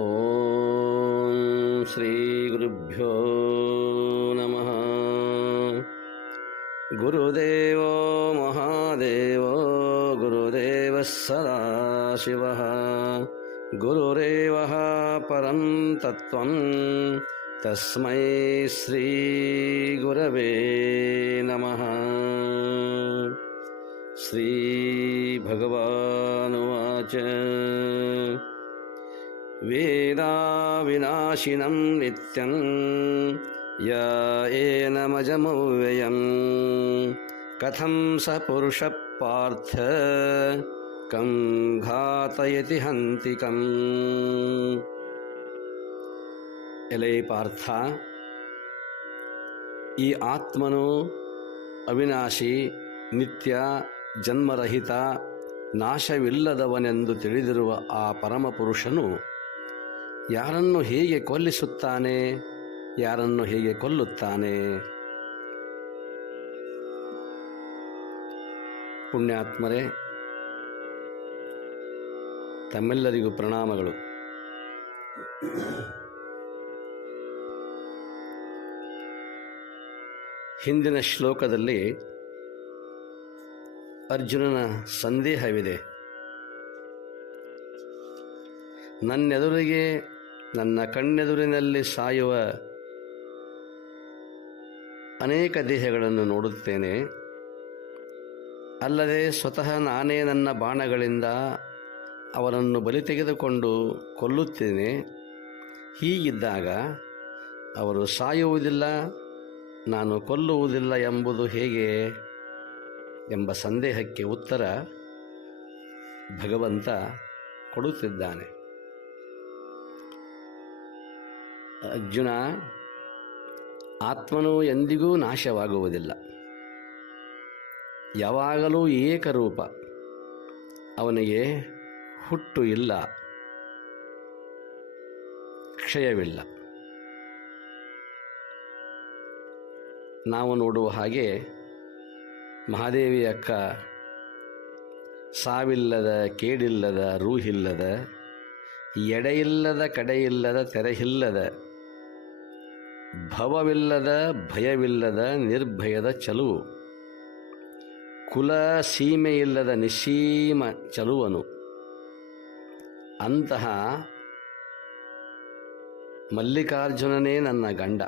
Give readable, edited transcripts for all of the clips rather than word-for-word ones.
ಓಂ ಶ್ರೀ ಗುರುಭ್ಯೋ ನಮಃ. ಗುರುದೇವೋ ಮಹಾದೇವೋ ಗುರುದೇವಃ ಸದಾಶಿವಃ. ಗುರುರೇವಃ ಪರಂ ತತ್ವಂ ತಸ್ಮೈ ಶ್ರೀ ಗುರವೇ ನಮಃ. ಶ್ರೀ ಭಗವಾನುವಾಚ ವೇದಾವಿನಾಶಿನಂ ನಿತ್ಯಂ ಯ ಏನಮಜಮವ್ಯಯಂ ಕಥಂ ಸ ಪುರುಷಃ ಪಾರ್ಥ್ ಕಂ ಘಾತಯತಿ ಹಂತಿಕಂ. ಎಲೈ ಪಾರ್ಥ, ಈ ಆತ್ಮನು ಅವಿನಾಶಿ, ನಿತ್ಯ, ಜನ್ಮರಹಿತ, ನಾಶವಿಲ್ಲದವನೆಂದು ತಿಳಿದಿರುವ ಆ ಪರಮಪುರುಷನು ಯಾರನ್ನು ಹೇಗೆ ಕೊಲ್ಲಿಸುತ್ತಾನೆ, ಯಾರನ್ನು ಹೇಗೆ ಕೊಲ್ಲುತ್ತಾನೆ? ಪುಣ್ಯಾತ್ಮರೇ, ತಮ್ಮೆಲ್ಲರಿಗೂ ಪ್ರಣಾಮಗಳು. ಹಿಂದಿನ ಶ್ಲೋಕದಲ್ಲಿ ಅರ್ಜುನನ ಸಂದೇಹವಿದೆ. ನನ್ನೆದುರಿಗೆ, ನನ್ನ ಕಣ್ಣೆದುರಿನಲ್ಲಿ ಸಾಯುವ ಅನೇಕ ದೇಹಗಳನ್ನು ನೋಡುತ್ತೇನೆ. ಅಲ್ಲದೆ ಸ್ವತಃ ನಾನೇ ನನ್ನ ಬಾಣಗಳಿಂದ ಅವರನ್ನು ಬಲಿ ತೆಗೆದುಕೊಂಡು ಕೊಲ್ಲುತ್ತೇನೆ. ಹೀಗಿದ್ದಾಗ ಅವರು ಸಾಯುವುದಿಲ್ಲ, ನಾನು ಕೊಲ್ಲುವುದಿಲ್ಲ ಎಂಬುದು ಹೇಗೆ ಎಂಬ ಸಂದೇಹಕ್ಕೆ ಉತ್ತರ ಭಗವಂತ ಕೊಡುತ್ತಿದ್ದಾನೆ. ಅರ್ಜುನ, ಆತ್ಮನು ಎಂದಿಗೂ ನಾಶವಾಗುವುದಿಲ್ಲ. ಯಾವಾಗಲೂ ಏಕರೂಪ. ಅವನಿಗೆ ಹುಟ್ಟು ಇಲ್ಲ, ಕ್ಷಯವಿಲ್ಲ. ನಾವು ನೋಡುವ ಹಾಗೆ ಮಹಾದೇವಿ ಅಕ್ಕ ಸಾವಿಲ್ಲದ, ಕೇಡಿಲ್ಲದ, ರೂಹಿಲ್ಲದ, ಎಡೆಯಿಲ್ಲದ, ಕಡೆಯಿಲ್ಲದ, ತೆರೆಯಿಲ್ಲದ, ಭವವಿಲ್ಲದ, ಭಯವಿಲ್ಲದ, ನಿರ್ಭಯದ ಚಲುವು, ಕುಲ ಸೀಮೆಯಿಲ್ಲದ ನಿಸ್ಸೀಮ ಚಲುವನು. ಅಂತಹ ಮಲ್ಲಿಕಾರ್ಜುನನೇ ನನ್ನ ಗಂಡ.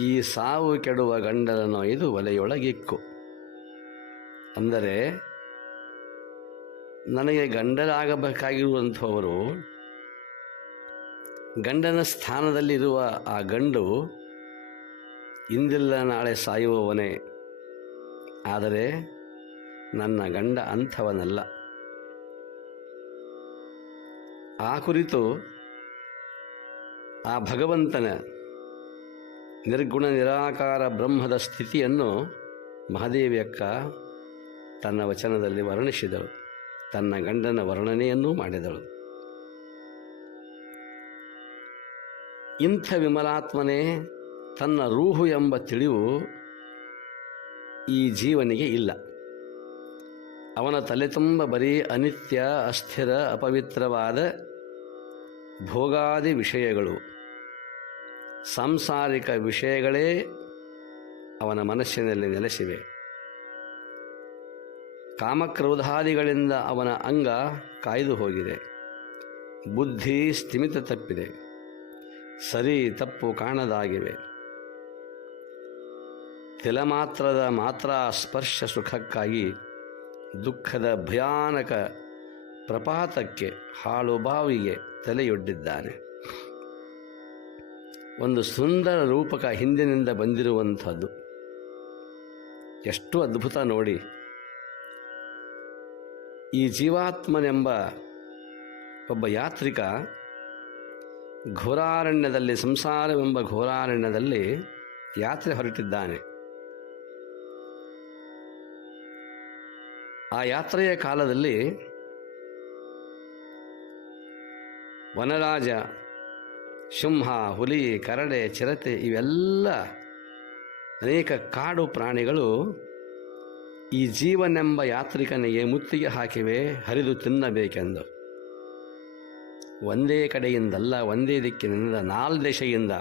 ಈ ಸಾವು ಕೆಡುವ ಗಂಡನನ್ನು ಇದು ಒಲೆಯೊಳಗಿಕ್ಕು. ಅಂದರೆ ನನಗೆ ಗಂಡರಾಗಬೇಕಾಗಿರುವಂಥವರು, ಗಂಡನ ಸ್ಥಾನದಲ್ಲಿರುವ ಆ ಗಂಡು ಇಂದಿಲ್ಲ ನಾಳೆ ಸಾಯುವವನೇ. ಆದರೆ ನನ್ನ ಗಂಡ ಅಂಥವನಲ್ಲ. ಆ ಕುರಿತು ಆ ಭಗವಂತನ ನಿರ್ಗುಣ ನಿರಾಕಾರ ಬ್ರಹ್ಮದ ಸ್ಥಿತಿಯನ್ನು ಮಹಾದೇವಿ ಅಕ್ಕ ತನ್ನ ವಚನದಲ್ಲಿ ವರ್ಣಿಸಿದಳು. ತನ್ನ ಗಂಡನ ವರ್ಣನೆಯನ್ನೂ ಮಾಡಿದಳು. ಇಂಥ ವಿಮಲಾತ್ಮನೇ ತನ್ನ ರೂಹು ಎಂಬ ತಿಳಿವು ಈ ಜೀವನಿಗೆ ಇಲ್ಲ. ಅವನ ತಲೆ ತುಂಬ ಬರೀ ಅನಿತ್ಯ, ಅಸ್ಥಿರ, ಅಪವಿತ್ರವಾದ ಭೋಗಾದಿ ವಿಷಯಗಳು, ಸಾಂಸಾರಿಕ ವಿಷಯಗಳೇ ಅವನ ಮನಸ್ಸಿನಲ್ಲಿ ನೆಲೆಸಿವೆ. ಕಾಮಕ್ರೋಧಾದಿಗಳಿಂದ ಅವನ ಅಂಗ ಕಾಯ್ದು ಹೋಗಿದೆ. ಬುದ್ಧಿ ಸ್ಥಿಮಿತ ತಪ್ಪಿದೆ. ಸರಿ ತಪ್ಪು ಕಾಣದಾಗಿವೆ. ತಿಲಮಾತ್ರದ ಮಾತ್ರ ಸ್ಪರ್ಶ ಸುಖಕ್ಕಾಗಿ ದುಃಖದ ಭಯಾನಕ ಪ್ರಪಾತಕ್ಕೆ, ಹಾಳು ಬಾವಿಗೆ ತಲೆಯೊಡ್ಡಿದ್ದಾನೆ. ಒಂದು ಸುಂದರ ರೂಪಕ ಹಿಂದಿನಿಂದ ಬಂದಿರುವಂಥದ್ದು. ಎಷ್ಟು ಅದ್ಭುತ ನೋಡಿ. ಈ ಜೀವಾತ್ಮನೆಂಬ ಒಬ್ಬ ಯಾತ್ರಿಕ ಘೋರಾರಣ್ಯದಲ್ಲಿ, ಸಂಸಾರವೆಂಬ ಘೋರಾರಣ್ಯದಲ್ಲಿ ಯಾತ್ರೆ ಹೊರಟಿದ್ದಾನೆ. ಆ ಯಾತ್ರೆಯ ಕಾಲದಲ್ಲಿ ವನರಾಜ, ಸಿಂಹ, ಹುಲಿ, ಕರಡೆ, ಚಿರತೆ ಇವೆಲ್ಲ ಅನೇಕ ಕಾಡು ಪ್ರಾಣಿಗಳು ಈ ಜೀವನೆಂಬ ಯಾತ್ರಿಕನಿಗೆ ಮುತ್ತಿಗೆ ಹಾಕಿವೆ, ಹರಿದು ತಿನ್ನಬೇಕೆಂದು. ಒಂದೇ ಕಡೆಯಿಂದಲ್ಲ, ಒಂದೇ ದಿಕ್ಕಿನಿಂದ 4 ದಿಶೆಯಿಂದ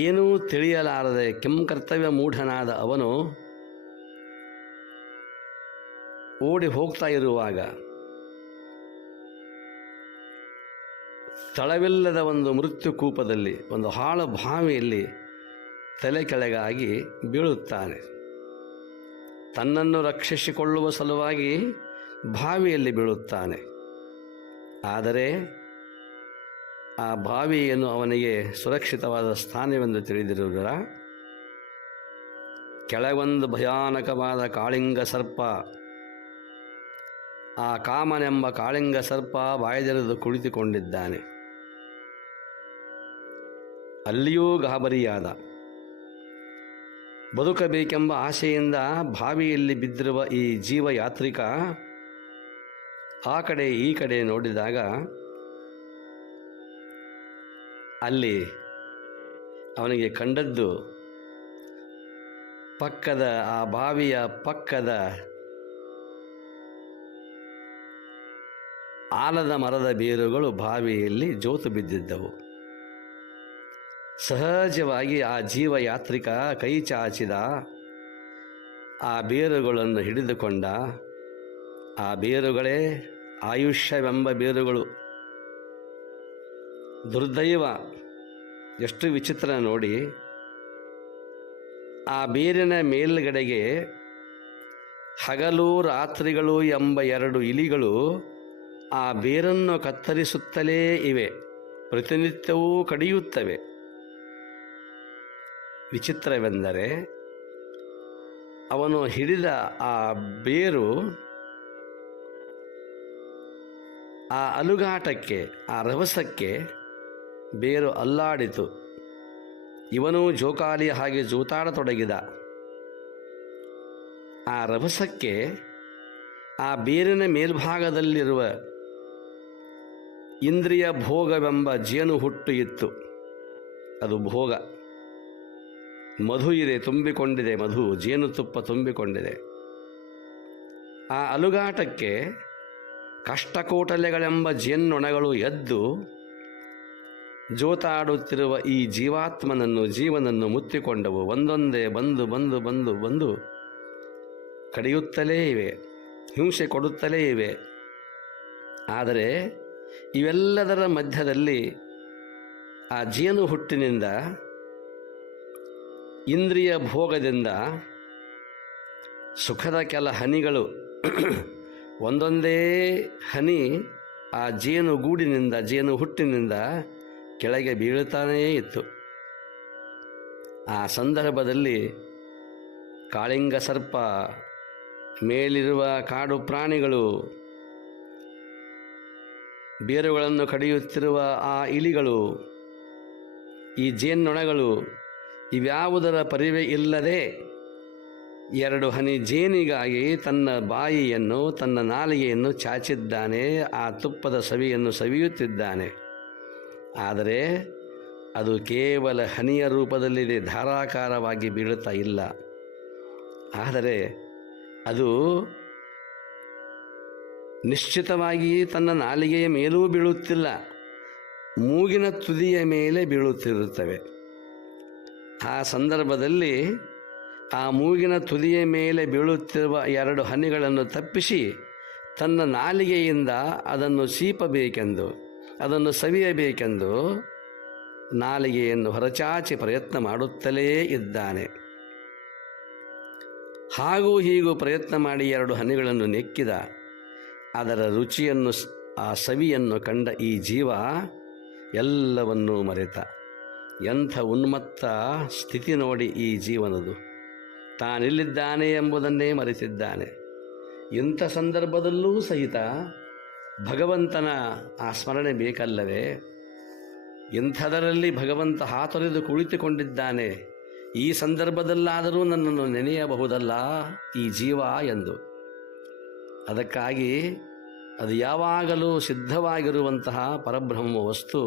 ಏನೂ ತಿಳಿಯಲಾರದೆ ಕಿಂಕರ್ತವ್ಯ ಮೂಢನಾದ ಅವನು ಓಡಿ ಹೋಗ್ತಾ ಇರುವಾಗ ಸ್ಥಳವಿಲ್ಲದ ಒಂದು ಮೃತ್ಯು ಕೂಪದಲ್ಲಿ, ಒಂದು ಹಾಳು ಬಾವಿಯಲ್ಲಿ ತಲೆ ಕೆಳಗಾಗಿ ಬೀಳುತ್ತಾನೆ. ತನ್ನನ್ನು ರಕ್ಷಿಸಿಕೊಳ್ಳುವ ಸಲುವಾಗಿ ಬಾವಿಯಲ್ಲಿ ಬೀಳುತ್ತಾನೆ. ಆದರೆ ಆ ಬಾವಿಯನ್ನು ಅವನಿಗೆ ಸುರಕ್ಷಿತವಾದ ಸ್ಥಾನವೆಂದು ತಿಳಿದಿರುವುದರ ಕೆಳಗೊಂದು ಭಯಾನಕವಾದ ಕಾಳಿಂಗ ಸರ್ಪ, ಆ ಕಾಮನೆಂಬ ಕಾಳಿಂಗ ಸರ್ಪ ಬಾಯದೆರೆದು ಕುಳಿತುಕೊಂಡಿದ್ದಾನೆ. ಅಲ್ಲಿಯೂ ಗಾಬರಿಯಾದ. ಬದುಕಬೇಕೆಂಬ ಆಸೆಯಿಂದ ಬಾವಿಯಲ್ಲಿ ಬಿದ್ದಿರುವ ಈ ಜೀವಯಾತ್ರಿಕ ಆ ಕಡೆ ಈ ಕಡೆ ನೋಡಿದಾಗ ಅಲ್ಲಿ ಅವನಿಗೆ ಕಂಡದ್ದು ಪಕ್ಕದ ಆ ಬಾವಿಯ ಪಕ್ಕದ ಆಲದ ಮರದ ಬೇರುಗಳು ಬಾವಿಯಲ್ಲಿ ಜೋತು ಬಿದ್ದಿದ್ದವು. ಸಹಜವಾಗಿ ಆ ಜೀವಯಾತ್ರಿಕ ಕೈ ಚಾಚಿದ, ಆ ಬೇರುಗಳನ್ನು ಹಿಡಿದುಕೊಂಡ. ಆ ಬೇರುಗಳೇ ಆಯುಷ್ಯವೆಂಬ ಬೇರುಗಳು. ದುರ್ದೈವ ಎಷ್ಟು ವಿಚಿತ್ರ ನೋಡಿ. ಆ ಬೇರಿನ ಮೇಲ್ಗಡೆಗೆ ಹಗಲು ರಾತ್ರಿಗಳು ಎಂಬ 2 ಇಲಿಗಳು ಆ ಬೇರನ್ನು ಕತ್ತರಿಸುತ್ತಲೇ ಇವೆ, ಪ್ರತಿನಿತ್ಯವೂ ಕಡಿಯುತ್ತವೆ. ವಿಚಿತ್ರವೆಂದರೆ ಅವನು ಹಿಡಿದ ಆ ಬೇರು ಆ ಅಲುಗಾಟಕ್ಕೆ, ಆ ರಭಸಕ್ಕೆ ಬೇರು ಅಲ್ಲಾಡಿತು. ಇವನು ಜೋಕಾಲಿಯ ಹಾಗೆ ಜೂತಾಡತೊಡಗಿದ. ಆ ರಭಸಕ್ಕೆ ಆ ಬೇರಿನ ಮೇಲ್ಭಾಗದಲ್ಲಿರುವ ಇಂದ್ರಿಯ ಭೋಗವೆಂಬ ಜೇನು ಹುಟ್ಟು ಇತ್ತು. ಅದು ಭೋಗ. ಮಧು ಇದೆ, ತುಂಬಿಕೊಂಡಿದೆ. ಮಧು, ಜೇನುತುಪ್ಪ ತುಂಬಿಕೊಂಡಿದೆ. ಆ ಅಲುಗಾಟಕ್ಕೆ ಕಷ್ಟಕೋಟಲೆಗಳೆಂಬ ಜೇನ್ನೊಣಗಳು ಎದ್ದು ಜೋತಾಡುತ್ತಿರುವ ಈ ಜೀವನನ್ನು ಮುತ್ತಿಕೊಂಡವು. ಒಂದೊಂದೇ ಬಂದು ಬಂದು ಬಂದು ಬಂದು ಕಡಿಯುತ್ತಲೇ ಇವೆ, ಹಿಂಸೆ ಕೊಡುತ್ತಲೇ ಇವೆ. ಆದರೆ ಇವೆಲ್ಲದರ ಮಧ್ಯದಲ್ಲಿ ಆ ಜೇನು ಹುಟ್ಟಿನಿಂದ, ಇಂದ್ರಿಯ ಭೋಗದಿಂದ ಸುಖದ ಕೆಲ ಹನಿಗಳು, ಒಂದೊಂದೇ ಹನಿ ಆ ಜೇನು ಗೂಡಿನಿಂದ, ಜೇನು ಹುಟ್ಟಿನಿಂದ ಕೆಳಗೆ ಬೀಳುತ್ತಾನೇ ಇತ್ತು. ಆ ಸಂದರ್ಭದಲ್ಲಿ ಕಾಳಿಂಗ ಸರ್ಪ, ಮೇಲಿರುವ ಕಾಡು ಪ್ರಾಣಿಗಳು, ಬೇರುಗಳನ್ನು ಕಡಿಯುತ್ತಿರುವ ಆ ಇಲಿಗಳು, ಈ ಜೇನ್ನೊಣಗಳು ಇವ್ಯಾವುದರ ಪರಿವೆ ಇಲ್ಲದೆ 2 ಹನಿ ಜೇನಿಗಾಗಿ ತನ್ನ ಬಾಯಿಯನ್ನು, ತನ್ನ ನಾಲಿಗೆಯನ್ನು ಚಾಚಿದ್ದಾನೆ. ಆ ತುಪ್ಪದ ಸವಿಯನ್ನು ಸವಿಯುತ್ತಿದ್ದಾನೆ. ಆದರೆ ಅದು ಕೇವಲ ಹನಿಯ ರೂಪದಲ್ಲಿದೆ, ಧಾರಾಕಾರವಾಗಿ ಬೀಳುತ್ತಾ ಇಲ್ಲ. ಆದರೆ ಅದು ನಿಶ್ಚಿತವಾಗಿ ತನ್ನ ನಾಲಿಗೆಯ ಮೇಲೂ ಬೀಳುತ್ತಿಲ್ಲ, ಮೂಗಿನ ತುದಿಯ ಮೇಲೆ ಬೀಳುತ್ತಿರುತ್ತವೆ. ಆ ಸಂದರ್ಭದಲ್ಲಿ ಆ ಮೂಗಿನ ತುದಿಯ ಮೇಲೆ ಬೀಳುತ್ತಿರುವ 2 ಹನಿಗಳನ್ನು ತಪ್ಪಿಸಿ ತನ್ನ ನಾಲಿಗೆಯಿಂದ ಅದನ್ನು ಸೀಪಬೇಕೆಂದು, ಅದನ್ನು ಸವಿಯಬೇಕೆಂದು ನಾಲಿಗೆಯನ್ನು ಹೊರಚಾಚಿ ಪ್ರಯತ್ನ ಮಾಡುತ್ತಲೇ ಇದ್ದಾನೆ. ಹಾಗೂ ಹೀಗೂ ಪ್ರಯತ್ನ ಮಾಡಿ 2 ಹನಿಗಳನ್ನು ನೆಕ್ಕಿದ. ಅದರ ರುಚಿಯನ್ನು, ಆ ಸವಿಯನ್ನು ಕಂಡ ಈ ಜೀವ ಎಲ್ಲವನ್ನೂ ಮರೆತ. ಎಂಥ ಉನ್ಮತ್ತ ಸ್ಥಿತಿ ನೋಡಿ ಈ ಜೀವನದು. ತಾನಿಲ್ಲಿದ್ದಾನೆ ಎಂಬುದನ್ನೇ ಮರೆತಿದ್ದಾನೆ. ಇಂಥ ಸಂದರ್ಭದಲ್ಲೂ ಸಹಿತ ಭಗವಂತನ ಆ ಸ್ಮರಣೆ ಬೇಕಲ್ಲವೇ? ಇಂಥದರಲ್ಲಿ ಭಗವಂತ ಹಾತೊರೆದು ಕುಳಿತುಕೊಂಡಿದ್ದಾನೆ. ಈ ಸಂದರ್ಭದಲ್ಲಾದರೂ ನನ್ನನ್ನು ನೆನೆಯಬಹುದಲ್ಲ ಈ ಜೀವ ಎಂದು. ಅದಕ್ಕಾಗಿ ಅದು ಯಾವಾಗಲೂ ಸಿದ್ಧವಾಗಿರುವಂತಹ ಪರಬ್ರಹ್ಮ ವಸ್ತು.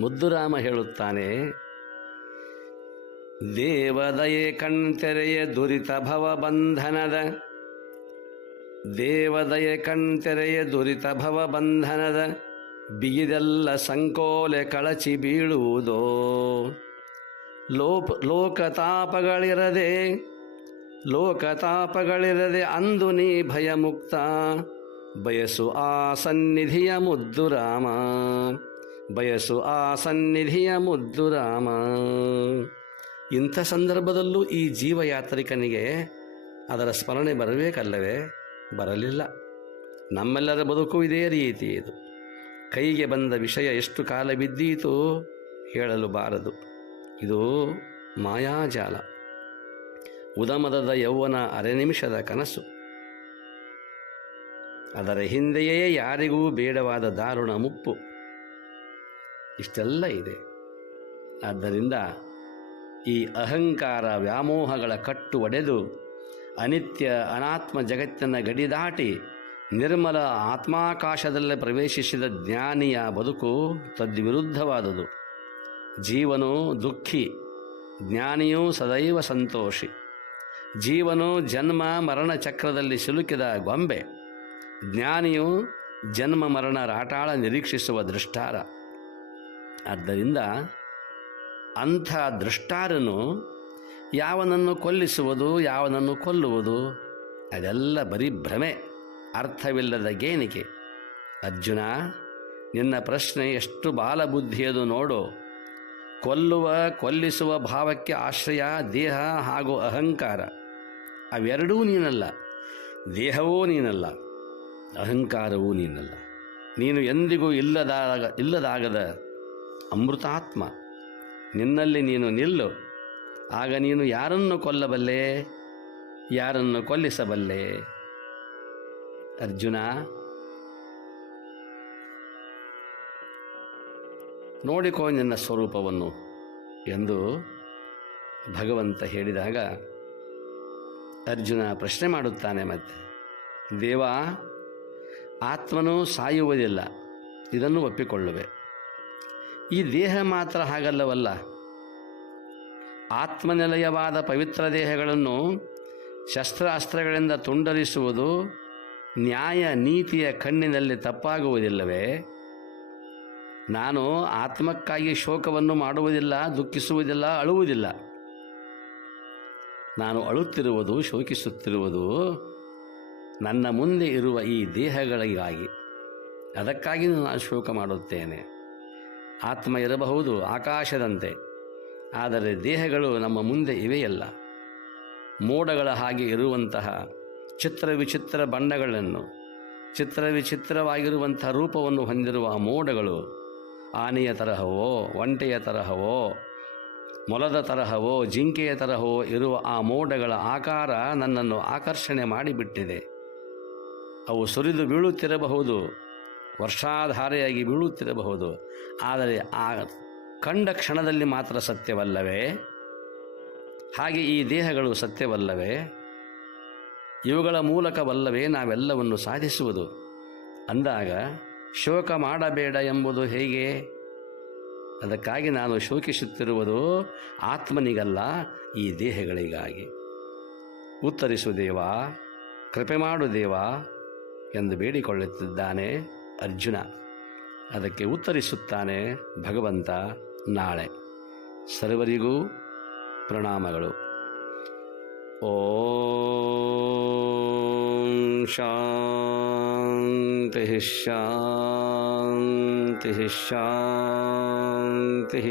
ಮುದ್ದುರಾಮ ಹೇಳುತ್ತಾನೆ, ದೇವದಯೆ ಕಣ್ತೆರೆಯ ದುರಿತ ಭವ ಬಂಧನದ ದೇವದಯೆ ಕಣ್ತೆರೆಯ ದುರಿತ ಭವ ಬಂಧನದ ಬಿಗಿದೆಲ್ಲ ಸಂಕೋಲೆ ಕಳಚಿ ಬೀಳುವುದೋ. ಲೋಕತಾಪಗಳಿರದೆ ಅಂದು ನೀ ಭಯಮುಕ್ತ, ಬಯಸು ಆ ಸನ್ನಿಧಿಯ ಮುದ್ದು ರಾಮ, ಬಯಸು ಆ ಸನ್ನಿಧಿಯ ಮುದ್ದು ರಾಮ. ಇಂಥ ಸಂದರ್ಭದಲ್ಲೂ ಈ ಜೀವಯಾತ್ರಿಕನಿಗೆ ಅದರ ಸ್ಮರಣೆ ಬರಬೇಕಲ್ಲವೇ? ಬರಲಿಲ್ಲ. ನಮ್ಮೆಲ್ಲರ ಬದುಕು ಇದೇ ರೀತಿ. ಇದು ಕೈಗೆ ಬಂದ ವಿಷಯ ಎಷ್ಟು ಕಾಲ ಬಿದ್ದೀತು ಹೇಳಲು ಬಾರದು. ಇದು ಮಾಯಾಜಾಲ, ಉದಮದದ ಯೌವನ ಅರೆ ನಿಮಿಷದ ಕನಸು. ಅದರ ಹಿಂದೆಯೇ ಯಾರಿಗೂ ಬೇಡವಾದ ದಾರುಣ ಮುಪ್ಪು. ಇಷ್ಟೆಲ್ಲ ಇದೆ. ಆದ್ದರಿಂದ ಈ ಅಹಂಕಾರ ವ್ಯಾಮೋಹಗಳ ಕಟ್ಟು ಒಡೆದು ಅನಿತ್ಯ ಅನಾತ್ಮ ಜಗತ್ತಿನ ಗಡಿ ದಾಟಿ ನಿರ್ಮಲ ಆತ್ಮಾಕಾಶದಲ್ಲೇ ಪ್ರವೇಶಿಸಿದ ಜ್ಞಾನಿಯ ಬದುಕು ತದ್ವಿರುದ್ಧವಾದುದು. ಜೀವನು ದುಃಖಿ, ಜ್ಞಾನಿಯೂ ಸದೈವ ಸಂತೋಷಿ. ಜೀವನು ಜನ್ಮ ಮರಣ ಚಕ್ರದಲ್ಲಿ ಸಿಲುಕಿದ ಗೊಂಬೆ, ಜ್ಞಾನಿಯು ಜನ್ಮ ಮರಣ ರಾಟಾಳ ನಿರೀಕ್ಷಿಸುವ ದೃಷ್ಟಾರ. ಆದ್ದರಿಂದ ಅಂಥ ದೃಷ್ಟಾರನು ಯಾವನನ್ನು ಕೊಲ್ಲಿಸುವುದು, ಯಾವನನ್ನು ಕೊಲ್ಲುವುದು ಅದೆಲ್ಲ ಬರೀ ಭ್ರಮೆ, ಅರ್ಥವಿಲ್ಲದ ಗೇಣಿಕೆ. ಅರ್ಜುನ, ನಿನ್ನ ಪ್ರಶ್ನೆ ಎಷ್ಟು ಬಾಲಬುದ್ಧಿಯದು ನೋಡು. ಕೊಲ್ಲಿಸುವ ಭಾವಕ್ಕೆ ಆಶ್ರಯ ದೇಹ ಹಾಗೂ ಅಹಂಕಾರ. ಅವೆರಡೂ ನೀನಲ್ಲ. ದೇಹವೂ ನೀನಲ್ಲ, ಅಹಂಕಾರವೂ ನೀನಲ್ಲ. ನೀನು ಎಂದಿಗೂ ಇಲ್ಲದಾಗದ ಅಮೃತಾತ್ಮ. ನಿನ್ನಲ್ಲಿ ನೀನು ನಿಲ್ಲು. ಆಗ ನೀನು ಯಾರನ್ನು ಕೊಲ್ಲಬಲ್ಲೆ, ಯಾರನ್ನು ಕೊಲ್ಲಿಸಬಲ್ಲೆ? ಅರ್ಜುನ, ನೋಡಿಕೋ ನಿನ್ನ ಸ್ವರೂಪವನ್ನು ಎಂದು ಭಗವಂತ ಹೇಳಿದಾಗ ಅರ್ಜುನ ಪ್ರಶ್ನೆ ಮಾಡುತ್ತಾನೆ. ಮತ್ತೆ ದೇವ, ಆತ್ಮನು ಸಾಯುವುದಿಲ್ಲ, ಇದನ್ನು ಒಪ್ಪಿಕೊಳ್ಳುವೆ. ಈ ದೇಹ ಮಾತ್ರ ಹಾಗಲ್ಲವಲ್ಲ. ಆತ್ಮನಿಲಯವಾದ ಪವಿತ್ರ ದೇಹಗಳನ್ನು ಶಸ್ತ್ರಾಸ್ತ್ರಗಳಿಂದ ತುಂಡರಿಸುವುದು ನ್ಯಾಯ ನೀತಿಯ ಕಣ್ಣಿನಲ್ಲಿ ತಪ್ಪಾಗುವುದಿಲ್ಲವೇ? ನಾನು ಆತ್ಮಕ್ಕಾಗಿ ಶೋಕವನ್ನು ಮಾಡುವುದಿಲ್ಲ, ದುಃಖಿಸುವುದಿಲ್ಲ, ಅಳುವುದಿಲ್ಲ. ನಾನು ಅಳುತ್ತಿರುವುದು, ಶೋಕಿಸುತ್ತಿರುವುದು ನನ್ನ ಮುಂದೆ ಇರುವ ಈ ದೇಹಗಳಿಗಾಗಿ. ಅದಕ್ಕಾಗಿ ನಾನು ಶೋಕ ಮಾಡುತ್ತೇನೆ. ಆತ್ಮ ಇರಬಹುದು ಆಕಾಶದಂತೆ, ಆದರೆ ದೇಹಗಳು ನಮ್ಮ ಮುಂದೆ ಇವೆಯಲ್ಲ. ಮೋಡಗಳ ಹಾಗೆ ಇರುವಂತಹ ಚಿತ್ರವಿಚಿತ್ರ ಬಣ್ಣಗಳನ್ನು, ಚಿತ್ರವಿಚಿತ್ರವಾಗಿರುವಂಥ ರೂಪವನ್ನು ಹೊಂದಿರುವ ಆ ಮೋಡಗಳು ಆನೆಯ ತರಹವೋ, ಒಂಟೆಯ ತರಹವೋ, ಮೊಲದ ತರಹವೋ, ಜಿಂಕೆಯ ತರಹವೋ ಇರುವ ಆ ಮೋಡಗಳ ಆಕಾರ ನನ್ನನ್ನು ಆಕರ್ಷಣೆ ಮಾಡಿಬಿಟ್ಟಿದೆ. ಅವು ಸುರಿದು ಬೀಳುತ್ತಿರಬಹುದು, ವರ್ಷಾಧಾರೆಯಾಗಿ ಬೀಳುತ್ತಿರಬಹುದು, ಆದರೆ ಆ ಕಂಡ ಕ್ಷಣದಲ್ಲಿ ಮಾತ್ರ ಸತ್ಯವಲ್ಲವೇ? ಹಾಗೆ ಈ ದೇಹಗಳು ಸತ್ಯವಲ್ಲವೇ? ಇವುಗಳ ಮೂಲಕವಲ್ಲವೇ ನಾವೆಲ್ಲವನ್ನು ಸಾಧಿಸುವುದು? ಅಂದಾಗ ಶೋಕ ಮಾಡಬೇಡ ಎಂಬುದು ಹೇಗೆ? ಅದಕ್ಕಾಗಿ ನಾನು ಶೋಕಿಸುತ್ತಿರುವುದು ಆತ್ಮನಿಗಲ್ಲ, ಈ ದೇಹಗಳಿಗಾಗಿ. ಉತ್ತರಿಸು ದೇವ, ಕೃಪೆ ಮಾಡು ದೇವ ಎಂದು ಬೇಡಿಕೊಳ್ಳುತ್ತಿದ್ದಾನೆ ಅರ್ಜುನ. ಅದಕ್ಕೆ ಉತ್ತರಿಸುತ್ತಾನೆ ಭಗವಂತ ನಾಳೆ. ಸರ್ವರಿಗೂ ಪ್ರಣಾಮಗಳು. ಓಂ ಶಾಂತಿ ಶಾಂತಿ ಶಾಂತಿ.